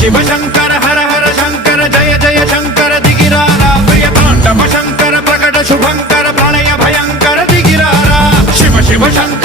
शिव शंकर हर हर शंकर जय जय शंकर दिगिरारा प्रिय तांडव शंकर प्रकट शुभंकर प्रणय भयंकर दिगिरारा शिव शिव शंकर